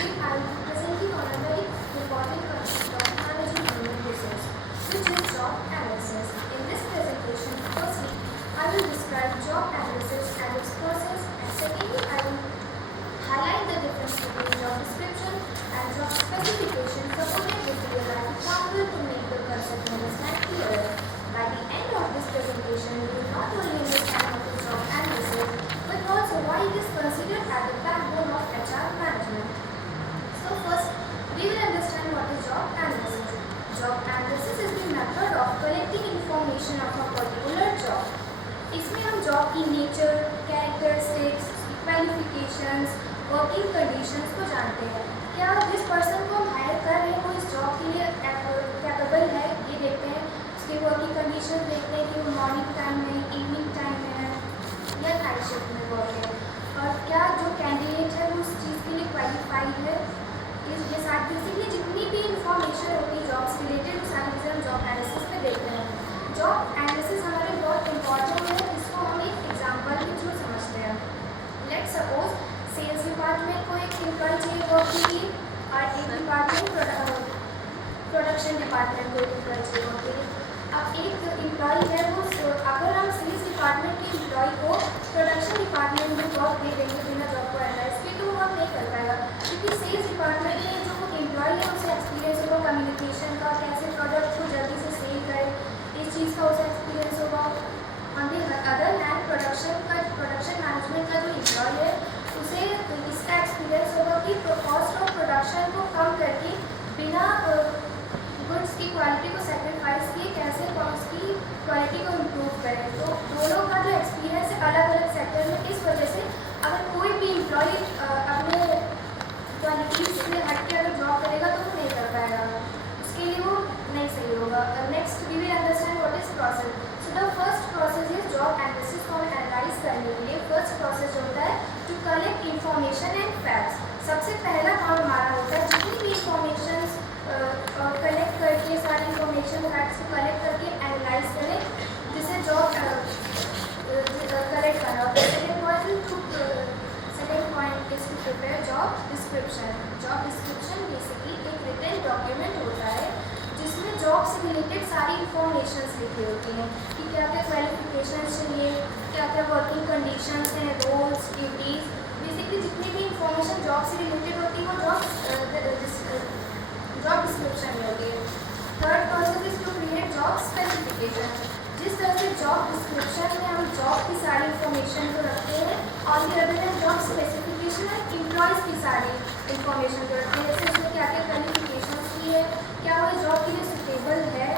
today I will be presenting on a very important concept of managing human resource, which is job analysis. In this presentation, firstly, I will describe job analysis and its process, and secondly, I will highlight the difference between job description and job specification, supported with real life example to make the concept understand clearer. By the end of this presentation, we will not only understand what is job analysis, but also why it is considered as the backbone of HR management. So first, we will understand what is job analysis. Job analysis is the method of collecting information of a particular job. इसमें हम job की nature, characteristics, qualifications, working conditions को जानते हैं. क्या जिस person को हम हायर कर रहे हैं वो इस जॉब के लिए कैपेबल है, ये देखते हैं. उसकी वर्किंग कंडीशन देखते हैं कि वो मॉर्निंग टाइम में, इवनिंग टाइम में है या नाइट शिफ्ट में वर्क है, और क्या जो कैंडिडेट है वो उस चीज़ के लिए क्वालिफाइड है. ये सारी बेसिकली जितनी भी इंफॉर्मेशन होती है जॉब से रिलेटेड, वो सारी चीज़ें हम जॉब एनालिसिस में देखते हैं. जॉब एनालिसिस हमारे बहुत इंपॉर्टेंट है, इसको हम एक एग्जाम्पल के थ्रू समझते हैं. लेट्स सपोज सेल्स डिपार्टमेंट को एक एम्प्लॉय चाहिए वर्क के लिए, और एक डिपार्टमेंट प्रोडक्शन डिपार्टमेंट को एक एम्प्लॉय चाहिए वर्क के लिए. अब एक एम्प्लॉय है वो, अगर हम सेल्स डिपार्टमेंट के एम्प्लॉय को प्रोडक्शन डिपार्टमेंट में वर्क दे देंगे बिना जॉब को एनालाइज किए, तो वो वर्क नहीं कर पाएगा, क्योंकि सेल्स डिपार्टमेंट में जो एम्प्लॉय है उसे एक्सपीरियंस होगा कम्युनिकेशन का, कैसे प्रोडक्ट को जल्दी से सेल करे, इस चीज़ का उसे एक्सपीरियंस होगा. On the other hand production management का जो एम्प्लॉय है उसे इसका एक्सपीरियंस होगा कि कॉस्ट ऑफ प्रोडक्शन को कम करके बिना गुड्स की क्वालिटी को सेक्रीफाइस किए कैसे उसकी क्वालिटी को इम्प्रूव करें. तो दोनों का जो एक्सपीरियंस है अलग अलग सेक्टर में, इस वजह से अगर कोई भी एम्प्लॉय अपने क्वालिटीज से हट के अगर जॉब करेगा तो वो नहीं कर पाएगा, उसके लिए वो नहीं सही होगा. Next we will understand what is process. So the first process is job analysis को एनालाइज करने के लिए फर्स्ट प्रोसेस होता है to collect information and facts. सबसे पहला काम हमारा होता है जितनी भी इंफॉर्मेशन कलेक्ट करके, सारी इंफॉर्मेशन फैक्ट्स को कलेक्ट करके एनालाइज करें, जिसे जॉब कलेक्ट करना होता है. Second point is to prepare job description. Job description basically एक रिटन डॉक्यूमेंट होता है जिसमें जॉब से रिलेटेड सारी इंफॉर्मेशन लिखी होती हैं कि क्या क्या क्वालिफिकेशन चाहिए, क्या क्या वर्किंग कंडीशंस हैं, रोल्स, ड्यूटीज़, बेसिकली जितनी भी इंफॉर्मेशन जॉब से रिलेटेड होती है वो जॉब डिस्क्रिप्शन में होती है. Third process is to create job specification. जिस तरह से जॉब डिस्क्रिप्शन में हम जॉब की सारी इंफॉर्मेशन को रखते हैं, और ये अदर है जॉब स्पेसिफिकेशन है एम्प्लॉयज़ की सारी इंफॉर्मेशन को रखते हैं, जैसे उसमें क्या क्या क्वालिफिकेशन की है, क्या वो जॉब के लिए सुटेबल है,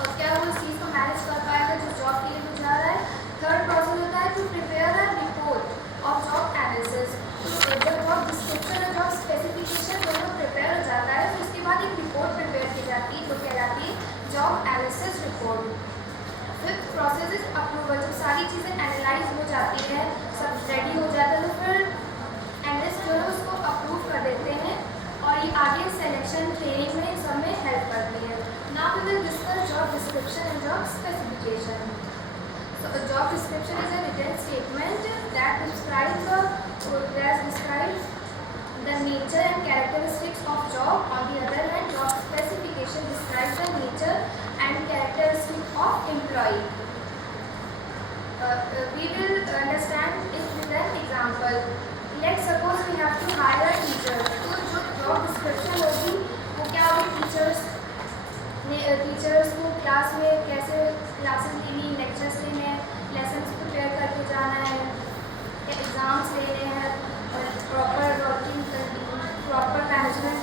और क्या वो इस चीज़ को मैनेज कर पाएगा जो जॉब के लिए वो जा रहा है. थर्ड प्रोसेस होता है to prepare a report of job analysis. तो जब जॉब डिस्क्रिप्शन और जॉब स्पेसिफिकेशन दोनों प्रिपेयर हो जाता है तो उसके बाद एक रिपोर्ट प्रिपेयर की जाती है, तो कहलाती है job analysis report. Fifth process is approval. जब सारी चीज़ें एनालाइज हो जाती है, सब रेडी हो जाता है, तो फिर एनालिस्ट जो है उसको अप्रूव कर देते हैं, और ये आगे सिलेक्शन ट्रेनिंग में सब में हेल्प करती है. Now we will discuss job description and job specification. So a job description is a written statement that describes the nature and characteristics of job. On the other hand, job specification describes the nature and characteristics of employee. We will understand it with an example. Let's suppose we have to hire a teacher. तो जो job description होगी वो क्या होगी, teachers को class में कैसे classes लेनी, लेक्चर्स लेने हैं, लेसन्स प्रिपेयर करके जाना है, एग्ज़ाम्स लेने हैं, प्रॉपर वर्किंग, प्रॉपर मैनेजमेंट